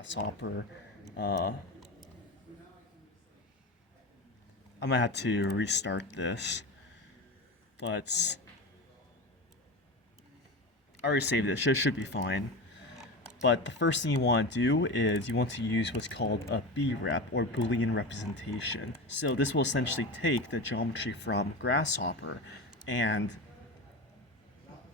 Grasshopper. Uh, I might have to restart this, but I already saved it. Should be fine. But the first thing you want to do is you want to use what's called a B-rep or Boolean representation. So this will essentially take the geometry from Grasshopper and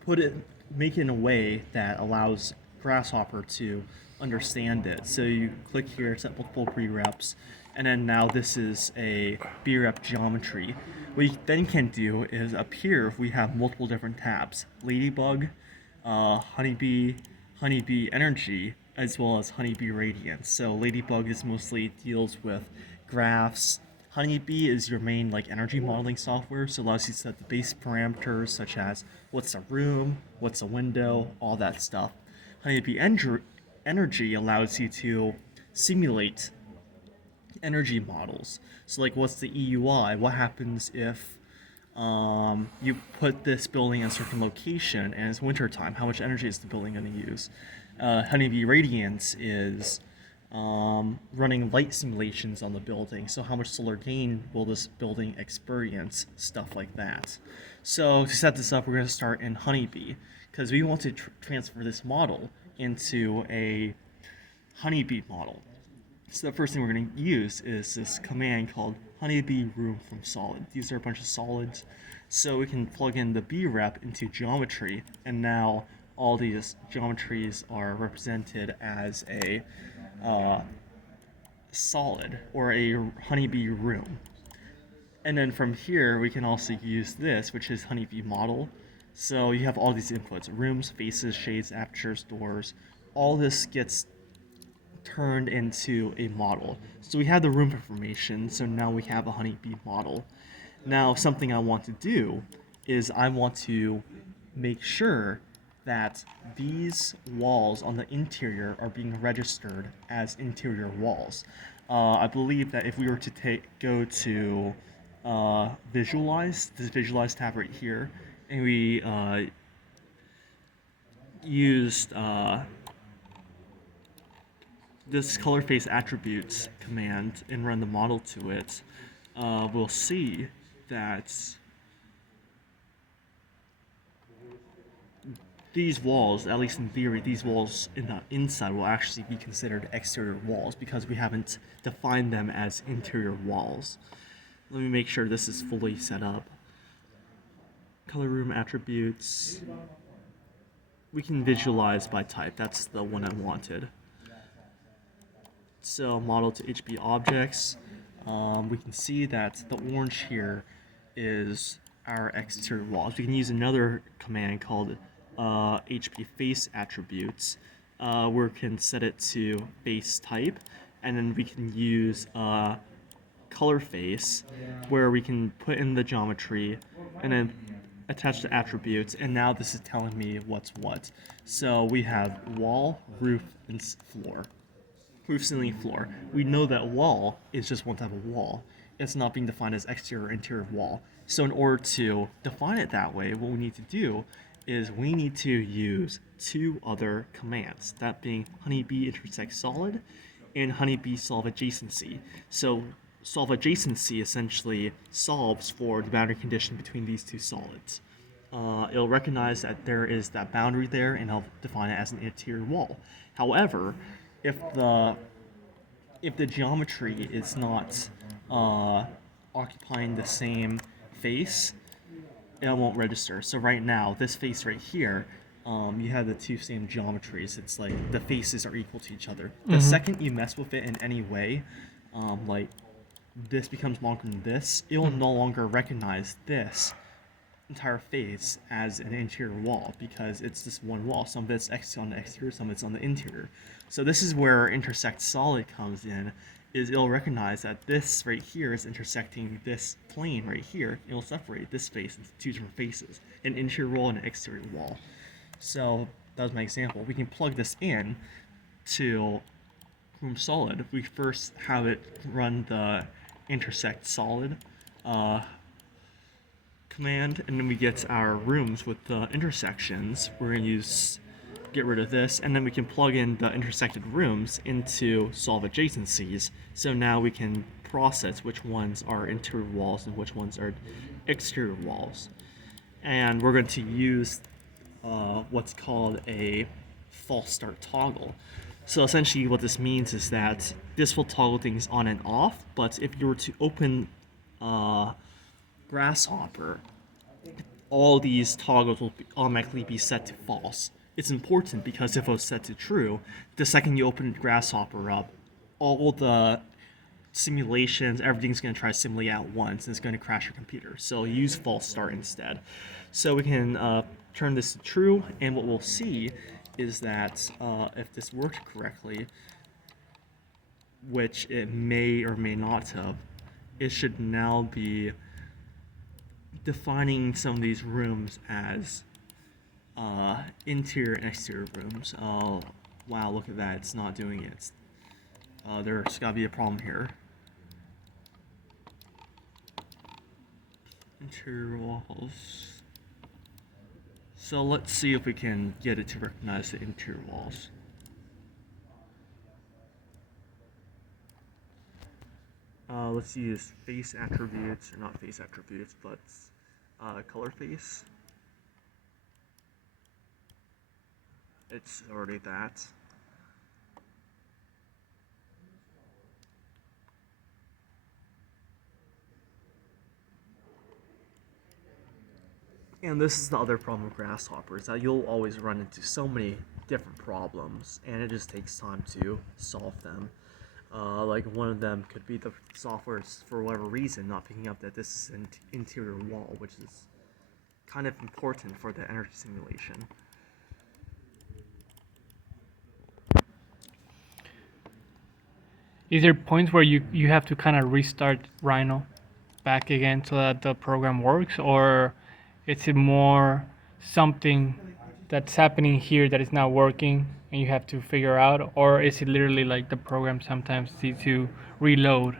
put it, make it in a way that allows Grasshopper to understand it. So you click here, set multiple B-reps, and then now this is a B-rep geometry. What you then can do is up here we have multiple different tabs: Ladybug, Honeybee, Honeybee Energy, as well as Honeybee Radiance. So Ladybug is mostly deals with graphs. Honeybee is your main energy modeling software, so it allows you to set the base parameters such as what's a room, what's a window, all that stuff. Honeybee Energy allows you to simulate energy models. So what's the EUI? What happens if you put this building in a certain location and it's wintertime? How much energy is the building going to use? Honeybee Radiance is running light simulations on the building. So how much solar gain will this building experience? Stuff like that. So to set this up, we're going to start in Honeybee because we want to transfer this model into a Honeybee model. So the first thing we're going to use is this command called honeybee room from solid. These are a bunch of solids. So we can plug in the B-rep into geometry, and now all these geometries are represented as a solid or a honeybee room. And then from here we can also use this, which is honeybee model. So you have all these inputs: rooms, faces, shades, apertures, doors. All this gets turned into a model. So we have the room information, so now we have a honeybee model. Now something I want to do is I want to make sure that these walls on the interior are being registered as interior walls. I believe that if we were to go to visualize, this visualize tab right here, and we used this color face attributes command and run the model to it, we'll see that these walls, at least in theory, these walls in the inside will actually be considered exterior walls because we haven't defined them as interior walls. Let me make sure this is fully set up. Color room attributes. We can visualize by type. That's the one I wanted. So model to HB objects. We can see that the orange here is our exterior walls. We can use another command called HP face attributes, where we can set it to face type, and then we can use color face, where we can put in the geometry and then attach the attributes, and now this is telling me what's what. So we have wall, roof, and floor. Roof, ceiling, floor. We know that wall is just one type of wall. It's not being defined as exterior or interior wall. So in order to define it that way, what we need to do is we need to use two other commands, that being honeybee intersect solid and honeybee solve adjacency. So solve adjacency essentially solves for the boundary condition between these two solids. It'll recognize that there is that boundary there, and it'll define it as an interior wall. However, if the geometry is not occupying the same face, it won't register. So right now, this face right here, you have the two same geometries. It's like the faces are equal to each other. The second you mess with it in any way, like this becomes longer than this, it will no longer recognize this entire face as an interior wall because it's this one wall. Some of it's on the exterior, some of it's on the interior. So this is where intersect solid comes in, is it'll recognize that this right here is intersecting this plane right here. It'll separate this face into two different faces, an interior wall and an exterior wall. So that was my example. We can plug this in to room solid. We first have it run the intersect solid command, and then we get our rooms with the intersections. We're going to use get rid of this, and then we can plug in the intersected rooms into solve adjacencies. So now we can process which ones are interior walls and which ones are exterior walls. And we're going to use what's called a false start toggle. So essentially what this means is that this will toggle things on and off, but if you were to open Grasshopper, all these toggles will automatically be set to false. It's important because if it was set to true, the second you open Grasshopper up, all the simulations, everything's going to try to simulate at once, and it's going to crash your computer. So use false start instead. So we can turn this to true, and what we'll see is that if this worked correctly, which it may or may not have, it should now be defining some of these rooms as interior and exterior rooms. Oh, wow, look at that, it's not doing it. There's gotta be a problem here. Interior walls. So let's see if we can get it to recognize the interior walls. Let's use face attributes, or not face attributes, but color face. It's already that. And this is the other problem with Grasshopper, is that you'll always run into so many different problems, and it just takes time to solve them. Like one of them could be the software, for whatever reason, not picking up that this is an interior wall, which is kind of important for the energy simulation. Is there points where you have to kind of restart Rhino back again so that the program works, or is it more something that's happening here that is not working and you have to figure out, or is it literally like the program sometimes needs to reload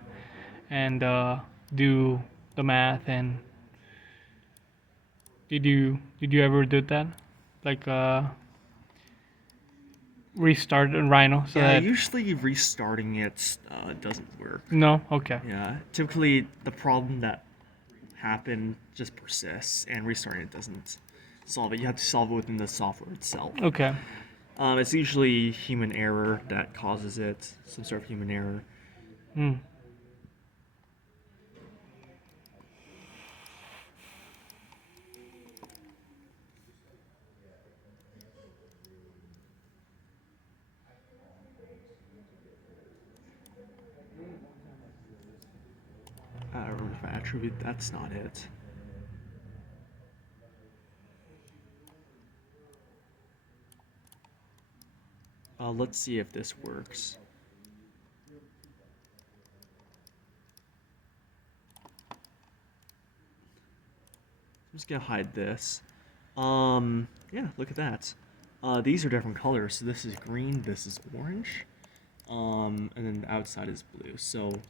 and do the math? And did you ever do that, like restart Rhino so Yeah, that usually restarting it doesn't work. no? Okay. Yeah, typically the problem that happened just persists, and restarting it doesn't solve it. You have to solve it within the software itself. Okay. It's usually human error that causes it, some sort of human error. Hmm. Remove attribute, that's not it. Let's see if this works. I'm just gonna hide this. Yeah, look at that. These are different colors. So this is green, this is orange, and then the outside is blue. So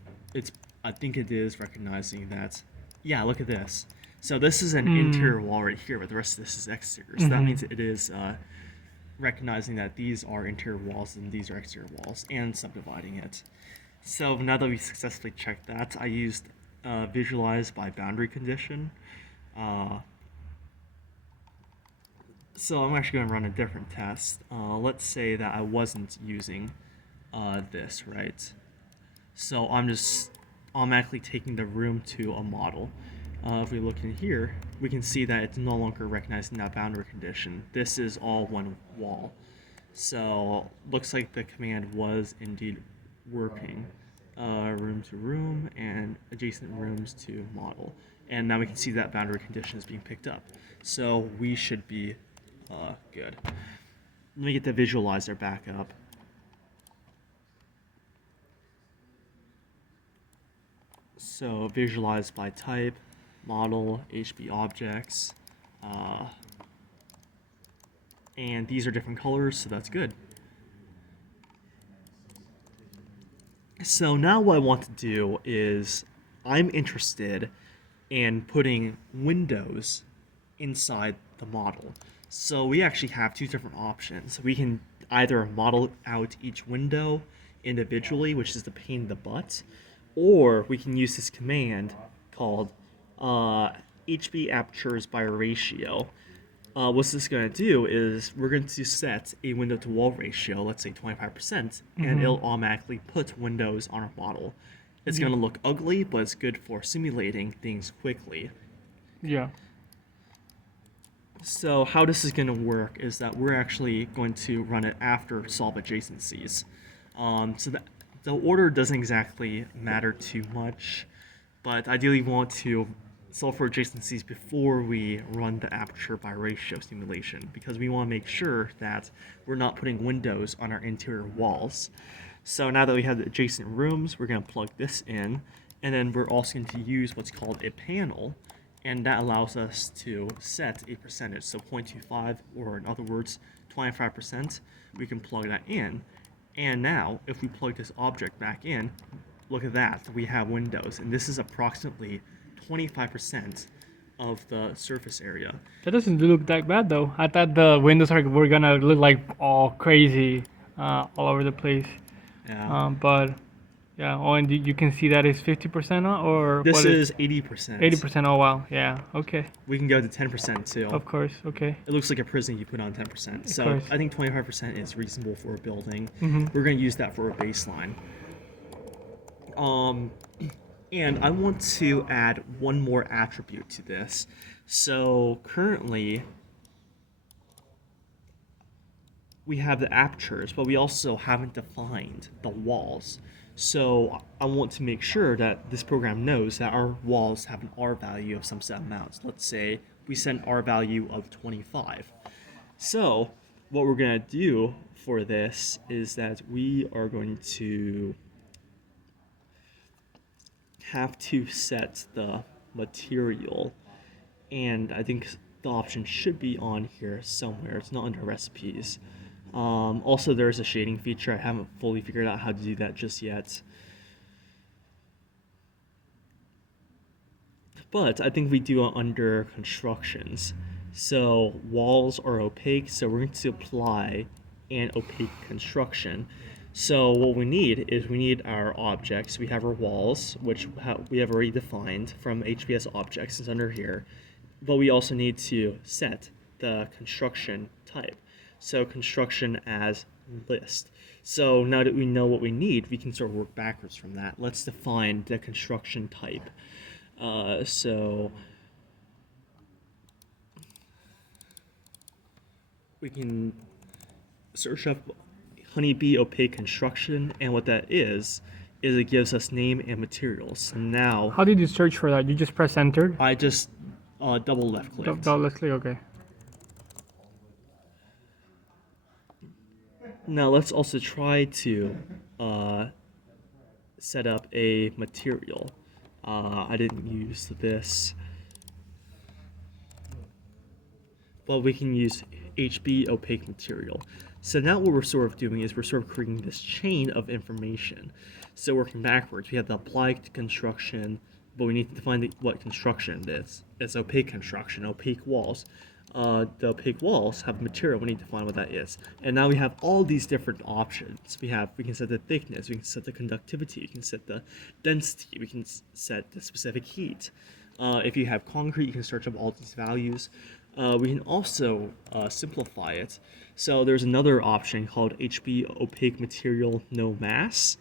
I think it is recognizing that. Yeah, look at this. So this is an interior wall right here, but the rest of this is exterior. So that means it is recognizing that these are interior walls and these are exterior walls, and subdividing it. So now that we successfully checked that, I used visualize by boundary condition. So I'm actually going to run a different test. Let's say that I wasn't using this, right? So I'm just automatically taking the room to a model. If we look in here, we can see that it's no longer recognizing that boundary condition. This is all one wall. So looks like the command was indeed working. Room to room and adjacent rooms to model. And now we can see that boundary condition is being picked up. So we should be good. Let me get the visualizer back up. So visualize by type, model, HB objects, and these are different colors, so that's good. So now what I want to do is I'm interested in putting windows inside the model. So we actually have two different options. We can either model out each window individually, which is the pain in the butt, or we can use this command called HB apertures by ratio. What's this going to do is we're going to set a window to wall ratio, let's say 25%, and it'll automatically put windows on our model. It's going to look ugly, but it's good for simulating things quickly. Yeah. So how this is going to work is that we're actually going to run it after solve adjacencies. So the order doesn't exactly matter too much, but ideally we want to solve for adjacencies before we run the aperture by ratio simulation, because we want to make sure that we're not putting windows on our interior walls. So now that we have the adjacent rooms, we're going to plug this in, and then we're also going to use what's called a panel, and that allows us to set a percentage, so 0.25, or in other words, 25%. We can plug that in, and now if we plug this object back in, look at that, we have windows, and this is approximately 25% of the surface area. That doesn't look that bad though. I thought the windows were gonna look like all crazy, all over the place. Yeah. But yeah, oh, and you can see that is 50% or This what is 80%. 80%. Oh wow, yeah, okay, We can go to 10% too. of course, okay. It looks like a prison you put on 10%. So course. I think 25% is reasonable for a building. Mhm. We're going to use that for a baseline. And I want to add one more attribute to this. So currently, we have the apertures, but we also haven't defined the walls. So I want to make sure that this program knows that our walls have an R value of some set amount. Let's say we set an R value of 25. So what we're going to do for this is that we are going to have to set the material, and I think the option should be on here somewhere. It's not under recipes. Also, there's a shading feature. I haven't fully figured out how to do that just yet. But I think we do it under constructions. So walls are opaque, so we're going to apply an opaque construction. So what we need is we need our objects. We have our walls, which we have already defined from HBS objects. It's under here. But we also need to set the construction type. So construction as list. So now that we know what we need, we can sort of work backwards from that. Let's define the construction type. So we can search up Honeybee opaque construction, and what that is it gives us name and materials. So now How did you search for that? You just press enter? I just double left clicked. Let's click, okay. Now let's also try to set up a material. I didn't use this, but we can use HB opaque material. So now what we're sort of doing is we're sort of creating this chain of information. So working backwards, we have the applied construction, but we need to define what construction it is. It's opaque construction, opaque walls. The opaque walls have material. We need to find what that is. And now we have all these different options. We can set the thickness, we can set the conductivity, we can set the density, we can set the specific heat. If you have concrete, you can search up all these values. We can also simplify it. So there's another option called HB opaque material no mass.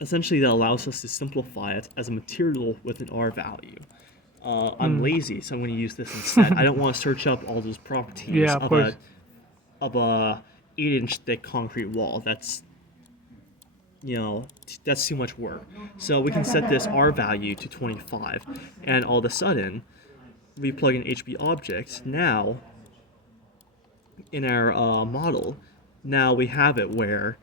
Essentially, that allows us to simplify it as a material with an R value. I'm lazy, so I'm going to use this instead. I don't want to search up all those properties of a 8-inch thick concrete wall. That's that's too much work. So we can set this R value to 25, and all of a sudden, we plug in HB objects. Now, in our model, now we have it where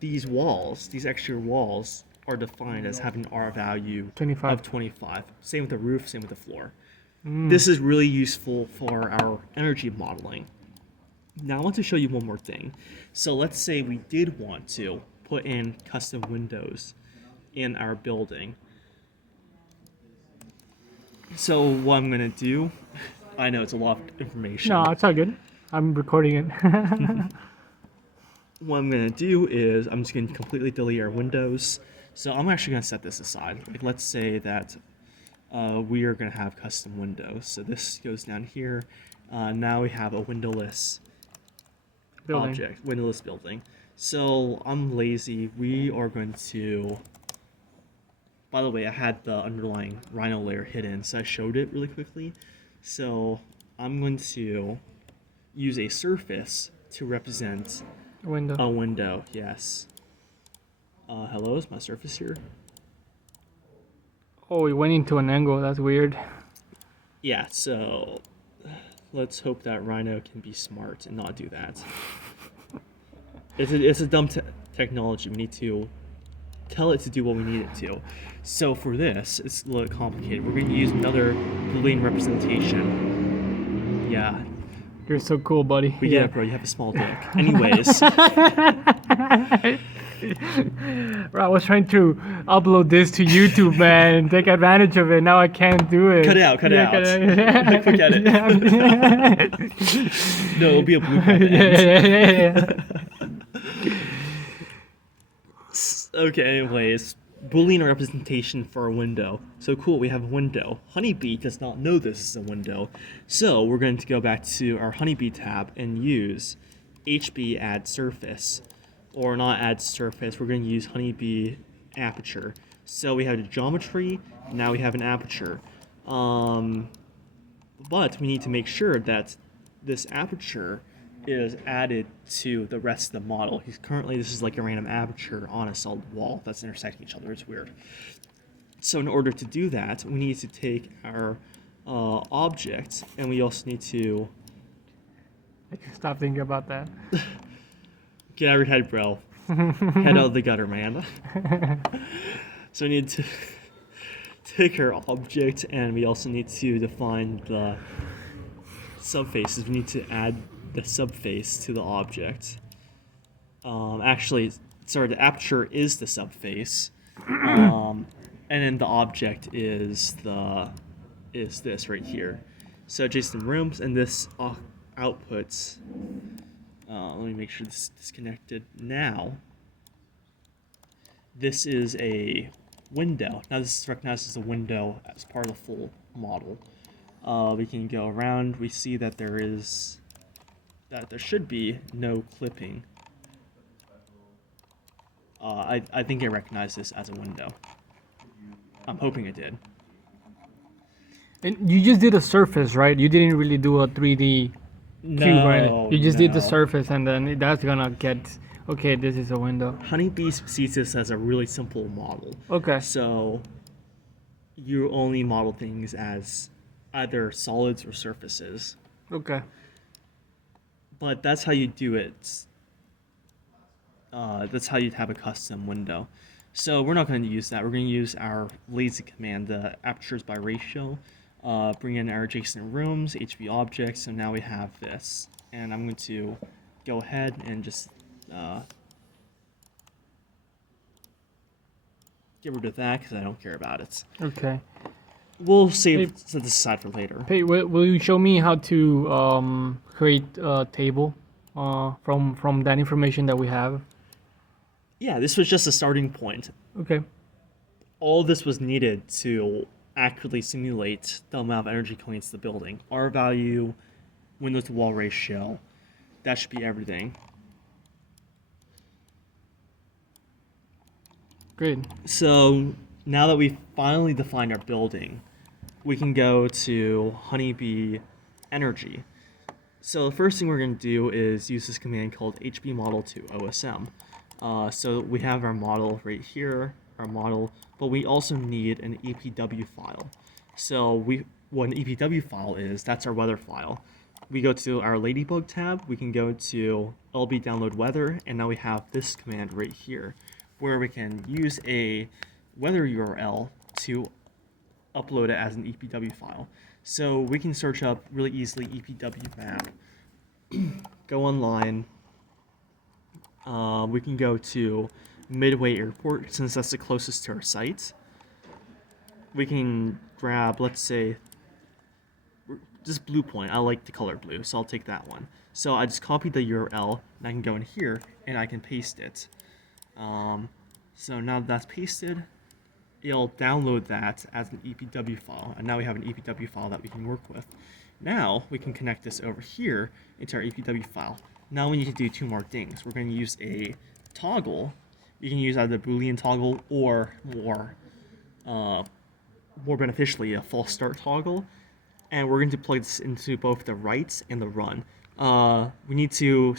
these walls, these exterior walls, are defined as having an R value 25. of 25. Same with the roof, same with the floor. This is really useful for our energy modeling. Now I want to show you one more thing. So let's say we did want to put in custom windows in our building. So what I'm going to do, I know it's a lot of information. No, it's all good. I'm recording it. What I'm gonna do is I'm just gonna completely delete our windows. So I'm actually gonna set this aside. Like let's say that we are gonna have custom windows. So this goes down here. Now we have a windowless Building. object, windowless building. So I'm lazy. We are going to. By the way, I had the underlying Rhino layer hidden, so I showed it really quickly. So I'm going to use a surface to represent Window. a window. Yes. Hello, is my surface here? Oh, we went into an angle. That's weird. Yeah. So let's hope that Rhino can be smart and not do that. It's a dumb technology. We need to tell it to do what we need it to. So for this, it's a little complicated. We're going to use another Boolean representation. Yeah, You're so cool, buddy. we get it, bro. You have a small dick. Anyways, Bro, I was trying to upload this to YouTube, man, and take advantage of it. Now I can't do it. cut it out. Cut it out. Quick edit. No, it'll be a blue pen. Yeah. Okay, anyways, Boolean representation for a window. So cool, we have a window. Honeybee does not know this is a window. So we're going to go back to our Honeybee tab and use HB add surface. Or not add surface, we're going to use Honeybee aperture. So we have the geometry, now we have an aperture. But we need to make sure that this aperture is added to the rest of the model. This is like a random aperture on a solid wall that's intersecting each other. It's weird. So in order to do that, we need to take our object, and we also need to I can stop thinking about that. get out of your head, bro. Head out of the gutter, man. So we need to take our object, and we also need to define the subfaces. We need to add the subface to the object. The aperture is the subface, and then the object is this right here. So adjacent rooms, and this outputs. Let me make sure this is disconnected now. This is a window. Now this is recognized as a window as part of the full model. We can go around. We see that there should be no clipping. I think I recognize this as a window. I'm hoping it did. And you just did a surface, right? You didn't really do a 3D cube, right? You just did the surface, and then that's gonna get. Okay, this is a window. Honeybee sees this as a really simple model. Okay. So you only model things as either solids or surfaces. Okay. But that's how you do it. That's how you'd have a custom window. So we're not going to use that. We're going to use our lazy command, the apertures by ratio. Bring in our adjacent rooms, HB objects, so now we have this. And I'm going to go ahead and just get rid of that because I don't care about it. Okay. We'll set this aside for later. Hey, will you show me how to create a table from that information that we have? Yeah, this was just a starting point. Okay. All this was needed to accurately simulate the amount of energy going into the building. R value, window to wall ratio, that should be everything. Great. So now that we've finally defined our building, we can go to Honeybee Energy. So the first thing we're going to do is use this command called hbmodel to OSM. So we have our model right here, but we also need an EPW file. So what an EPW file is, that's our weather file. We go to our Ladybug tab, we can go to LB download weather, and now we have this command right here, where we can use a weather URL to upload it as an EPW file. So we can search up really easily EPW map, go online, we can go to Midway Airport since that's the closest to our site. We can grab, let's say, this blue point, I like the color blue, so I'll take that one. So I just copied the URL, and I can go in here, and I can paste it. So now that that's pasted, it'll download that as an EPW file, and now we have an EPW file that we can work with. Now we can connect this over here into our EPW file. Now we need to do two more things. We're going to use a toggle. You can use either the Boolean toggle or more beneficially a false start toggle, and we're going to plug this into both the write and the run. We need to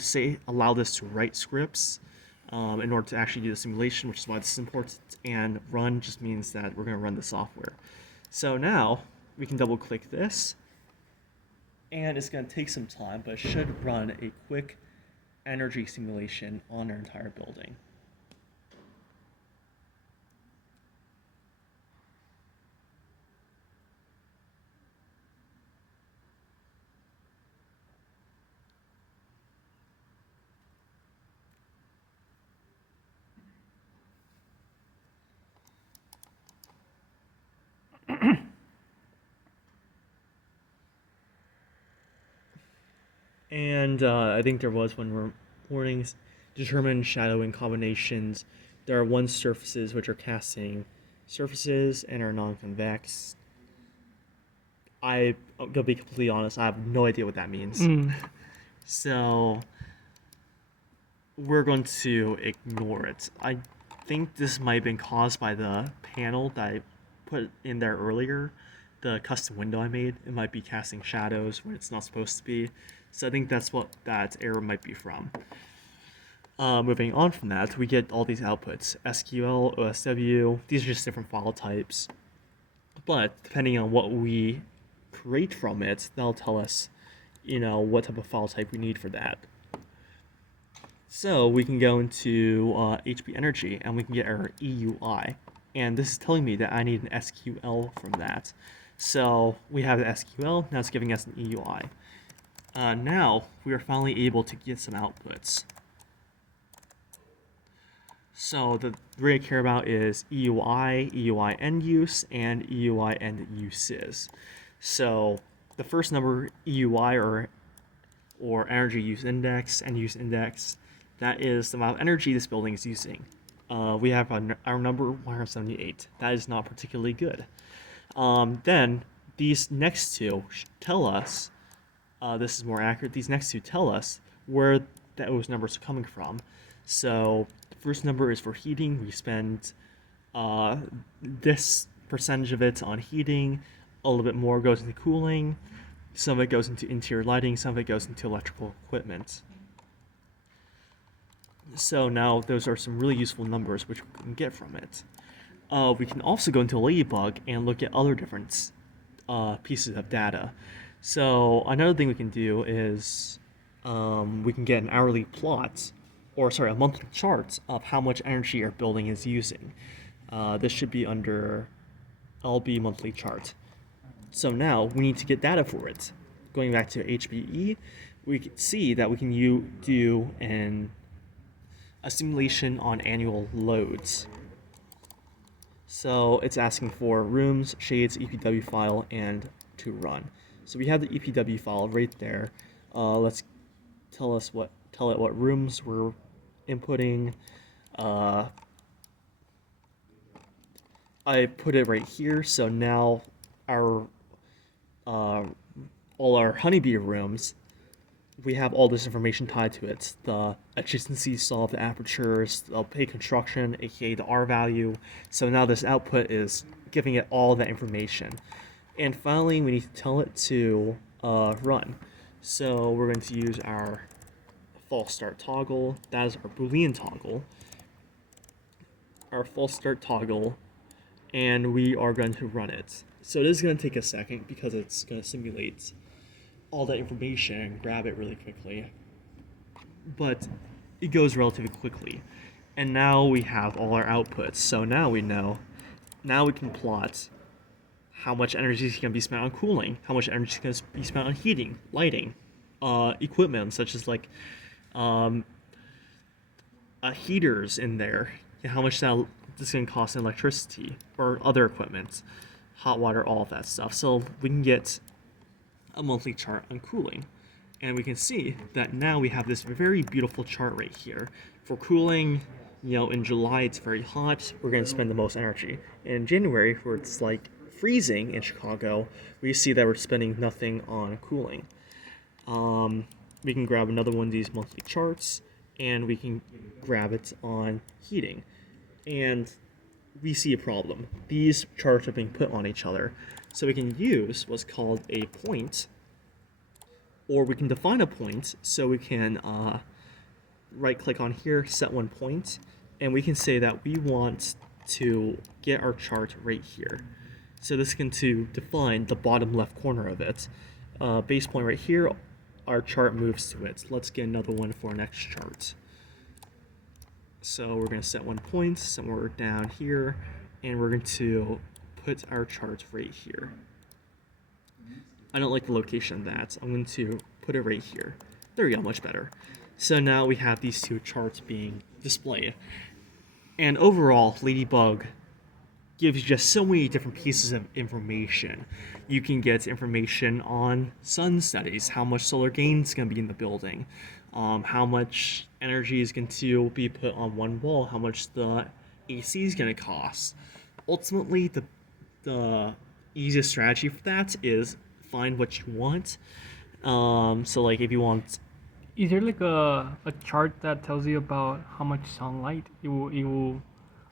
allow this to write scripts in order to actually do the simulation, which is why this is important, and run just means that we're going to run the software. So now we can double click this, and it's going to take some time, but it should run a quick energy simulation on our entire building. And I think there was one warnings. Determine shadowing combinations. There are one surfaces which are casting surfaces and are non-convex. I'm gonna be completely honest, I have no idea what that means. So we're going to ignore it. I think this might have been caused by the panel that I put in there earlier. The custom window I made, it might be casting shadows when it's not supposed to be. So I think that's what that error might be from. Moving on from that, we get all these outputs. SQL, OSW, these are just different file types. But depending on what we create from it, that'll tell us, what type of file type we need for that. So we can go into HP Energy and we can get our EUI. And this is telling me that I need an SQL from that. So we have the SQL, now it's giving us an EUI. Now we are finally able to get some outputs. So the three I care about is EUI, EUI end use, and EUI end uses. So the first number, EUI or energy use index, end use index, that is the amount of energy this building is using. We have our number 178. That is not particularly good. Then these next two tell us, this is more accurate, these next two tell us where those numbers are coming from. So the first number is for heating. We spend this percentage of it on heating, a little bit more goes into cooling, some of it goes into interior lighting, some of it goes into electrical equipment. So now those are some really useful numbers which we can get from it. We can also go into Ladybug and look at other different pieces of data. So another thing we can do is we can get an hourly plot, a monthly chart of how much energy our building is using. This should be under LB monthly chart. So now we need to get data for it. Going back to HPE, we can see that we can do a simulation on annual loads. So it's asking for rooms, shades, EPW file, and to run. So we have the EPW file right there. Let's tell it what rooms we're inputting. I put it right here, so now our all our honeybee rooms, we have all this information tied to it. The adjacency solve, the apertures, the opaque construction, aka the R value. So now this output is giving it all that information. And finally, we need to tell it to run. So we're going to use our false start toggle. That is our Boolean toggle. Our false start toggle, and we are going to run it. So this is going to take a second because it's going to simulate all that information and grab it really quickly. But it goes relatively quickly. And now we have all our outputs. So now we know. Now we can plot how much energy is going to be spent on cooling, how much energy is going to be spent on heating, lighting, equipment such as heaters in there, how much this is going to cost in electricity or other equipment, hot water, all of that stuff. So we can get a monthly chart on cooling. And we can see that now we have this very beautiful chart right here. For cooling, in July it's very hot, we're going to spend the most energy. In January, where it's like freezing in Chicago, we see that we're spending nothing on cooling. We can grab another one of these monthly charts, and we can grab it on heating. And we see a problem. These charts are being put on each other. So we can use what's called a point, or we can define a point. So we can right click on here, set one point, and we can say that we want to get our chart right here. So this can to define the bottom left corner of it. Base point right here, our chart moves to it. Let's get another one for our next chart. So we're going to set one point somewhere down here, and we're going to put our chart right here. I don't like the location of that. I'm going to put it right here. There we go, much better. So now we have these two charts being displayed. And overall, Ladybug gives you just so many different pieces of information. You can get information on sun studies, how much solar gain is going to be in the building, how much energy is going to be put on one wall, how much the AC is going to cost. Ultimately, the easiest strategy for that is find what you want. So like if you want, Is there like a chart that tells you about how much sunlight it will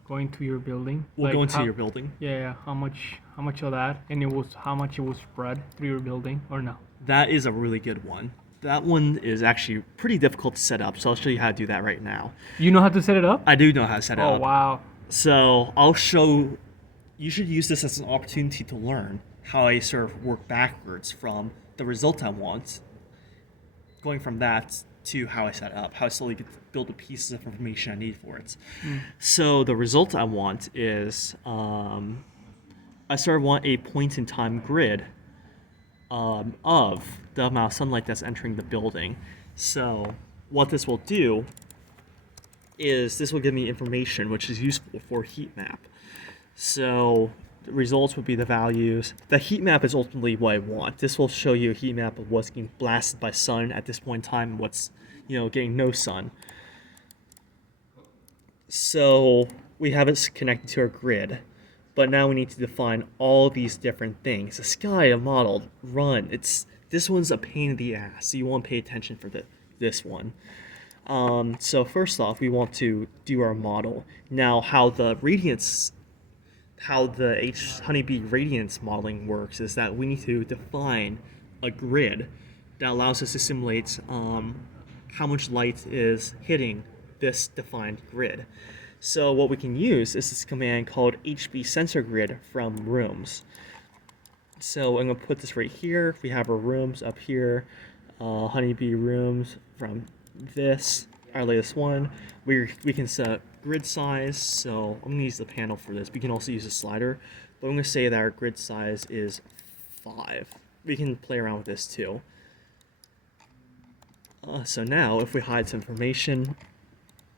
go into your building? we'll Like go into how, your building. Yeah, how much of that, and how much it will spread through your building, or no? That is a really good one. That one is actually pretty difficult to set up, so I'll show you how to do that right now. You know how to set it up? I do know how to set it Oh up. wow. So I'll show, you should use this as an opportunity to learn how I sort of work backwards from the result I want, going from that to how I set it up, how I slowly get to build the pieces of information I need for it. So the result I want is, I sort of want a point in time grid of the amount of sunlight that's entering the building. So what this will do is this will give me information which is useful for heat map. So the results would be the values. The heat map is ultimately what I want. This will show you a heat map of what's getting blasted by sun at this point in time and what's getting no sun. So we have it connected to our grid, but now we need to define all these different things. The sky, a model, run. This one's a pain in the ass, so you want to pay attention for this one. So first off, we want to do our model. Now, how the honeybee radiance modeling works is that we need to define a grid that allows us to simulate how much light is hitting this defined grid. So what we can use is this command called HB sensor grid from rooms. So I'm going to put this right here. We have our rooms up here, honeybee rooms from this, our latest one. We can set grid size, so I'm going to use the panel for this. We can also use a slider, but I'm going to say that our grid size is 5. We can play around with this too. So now, if we hide some information,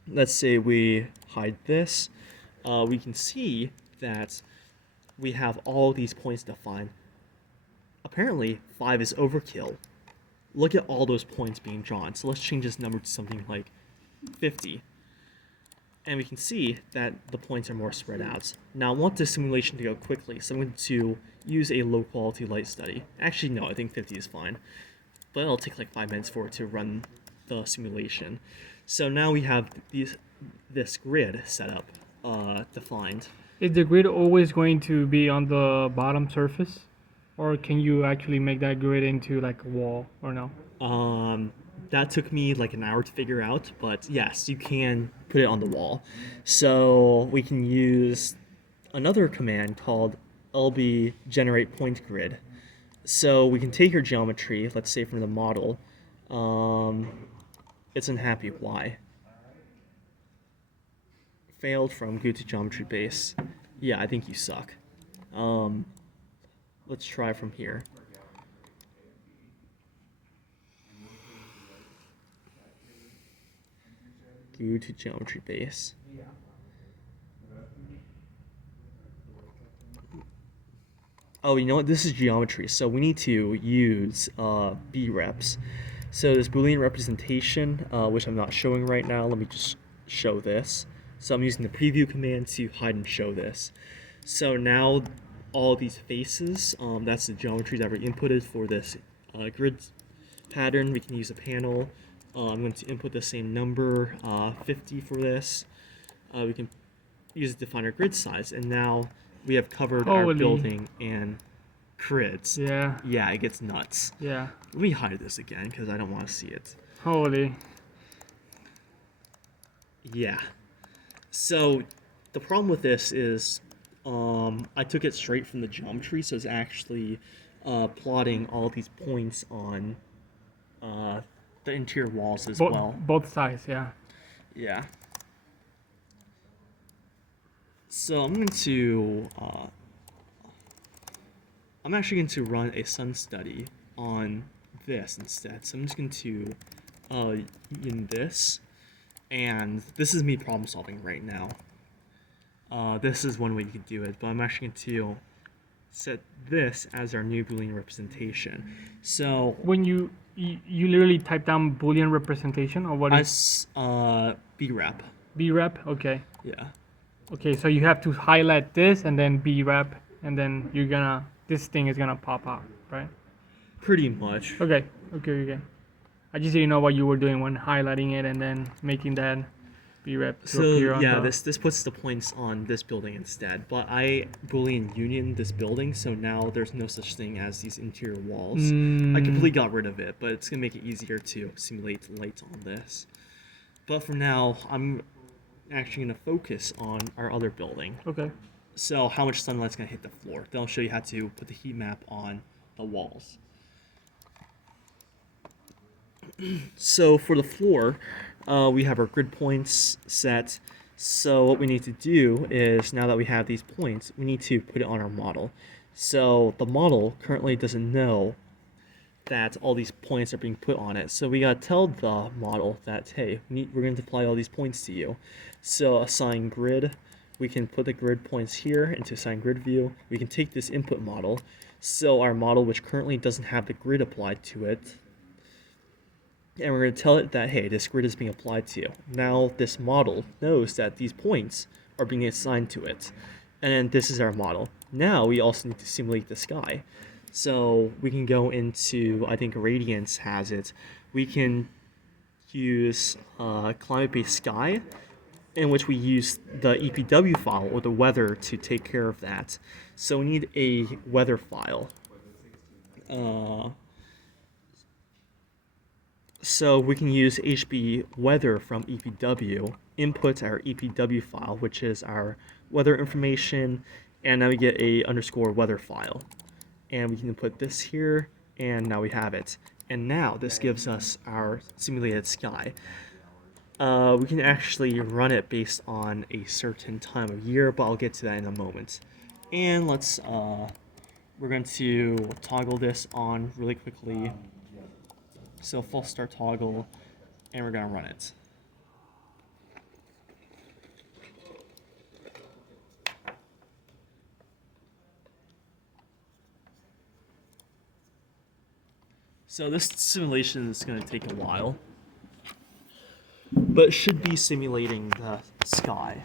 let's say we hide this, we can see that we have all these points defined. Apparently, 5 is overkill. Look at all those points being drawn. So let's change this number to something like 50. And we can see that the points are more spread out. Now I want this simulation to go quickly, so I'm going to use a low quality light study. Actually, no, I think 50 is fine. But it'll take like 5 minutes for it to run the simulation. So now we have this grid set up, defined. Is the grid always going to be on the bottom surface, or can you actually make that grid into like a wall, or no? That took me like an hour to figure out, but yes, you can put it on the wall. So we can use another command called lb generate point grid. So we can take your geometry, let's say from the model. It's unhappy. Why? Failed from go to geometry base. Yeah, I think you suck. Let's try from here. Go to geometry base. Oh, you know what? This is geometry, so we need to use B reps. So this Boolean representation, which I'm not showing right now, let me just show this. So I'm using the preview command to hide and show this. So now all these faces, that's the geometry that we inputted for this grid pattern. We can use a panel. I'm going to input the same number, 50 for this. We can use it to define our grid size, and now we have covered our Holy. building and grids. Yeah. Yeah, it gets nuts. Yeah. Let me hide this again because I don't want to see it. Holy. Yeah. So the problem with this is I took it straight from the geometry, so it's actually plotting all these points on the interior walls as well. Both sides, yeah. Yeah. So I'm going to I'm actually going to run a sun study on this instead. So I'm just going to in this, and this is me problem solving right now. This is one way you can do it, but I'm actually going to set this as our new Boolean representation. So When you literally type down Boolean representation, or what is brep. brep? Okay. Yeah. Okay, so you have to highlight this and then brep, and then this thing is gonna pop out, right? Pretty much. Okay. I just didn't know what you were doing when highlighting it and then making that brep to So appear on yeah, the... this puts the points on this building instead. But I Boolean union this building, so now there's no such thing as these interior walls. I completely got rid of it, but it's gonna make it easier to simulate light on this. But for now, I'm actually gonna focus on our other building. Okay. So how much sunlight's gonna hit the floor. Then I'll show you how to put the heat map on the walls. So for the floor, we have our grid points set. So what we need to do is, now that we have these points, we need to put it on our model. So the model currently doesn't know that all these points are being put on it. So we gotta tell the model that, hey, we're going to apply all these points to you. So assign grid, we can put the grid points here into assign grid view. We can take this input model. So our model, which currently doesn't have the grid applied to it, and we're going to tell it that, hey, this grid is being applied to you. Now this model knows that these points are being assigned to it. And then this is our model. Now we also need to simulate the sky. So we can go into, I think Radiance has it, we can use climate-based sky, in which we use the EPW file or the weather to take care of that. So we need a weather file. So we can use HB weather from EPW, input our EPW file, which is our weather information, and now we get a underscore weather file. And we can put this here, and now we have it. And now this gives us our simulated sky. We can actually run it based on a certain time of year, but I'll get to that in a moment. And let's, we're going to toggle this on really quickly. So false start toggle, and we're gonna run it. So this simulation is gonna take a while, but it should be simulating the sky.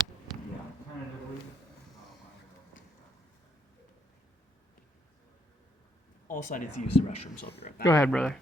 Also, I need to use the restroom, so I'll be right back. Go ahead, brother.